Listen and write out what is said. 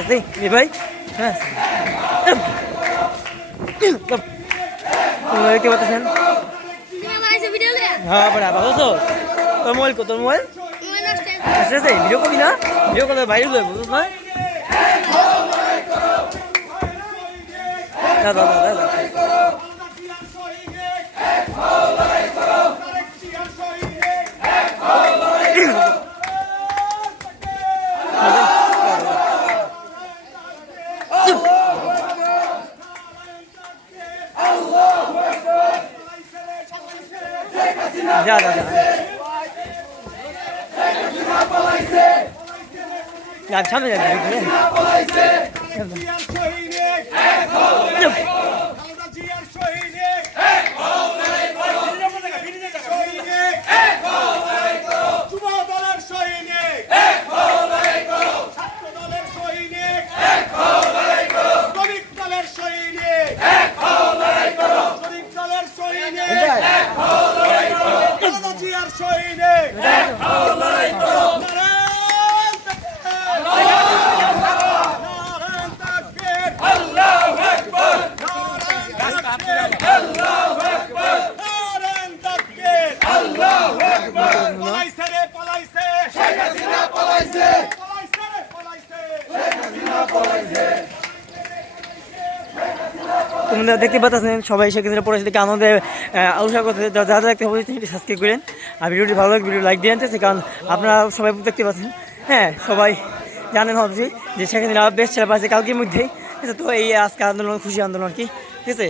আছে ভাই। হ্যাঁ দেখতে পাচ্ছেন। হ্যাঁ ভালো তো। তোর মোবাইল তোর মোবাইল আসতেছে ভিডিও করবি না, ভিডিও করলে বাইরে বুঝছ না। দাদা দাদা দাদা যা যা যা সামনে যাবে। তোমরা দেখতে পাচ্ছেন সবাই সেক্ষেত্রে পড়েছে দেখে আনন্দে আলোচনা করতে যা যা দেখতে হবে সেটি সাবস্ক্রাইব করেন আর ভিডিওটি ভালো লাগে ভিডিও লাইক দিয়ে আনতেছে, কারণ আপনারা সবাই দেখতে পাচ্ছেন। হ্যাঁ সবাই জানেন ভাবছি যে সেখানে বেশ ছেলে পাচ্ছে কালকের মধ্যেই। ঠিক আছে, তো এই আজকে আন্দোলন খুশি আন্দোলন কি ঠিক আছে।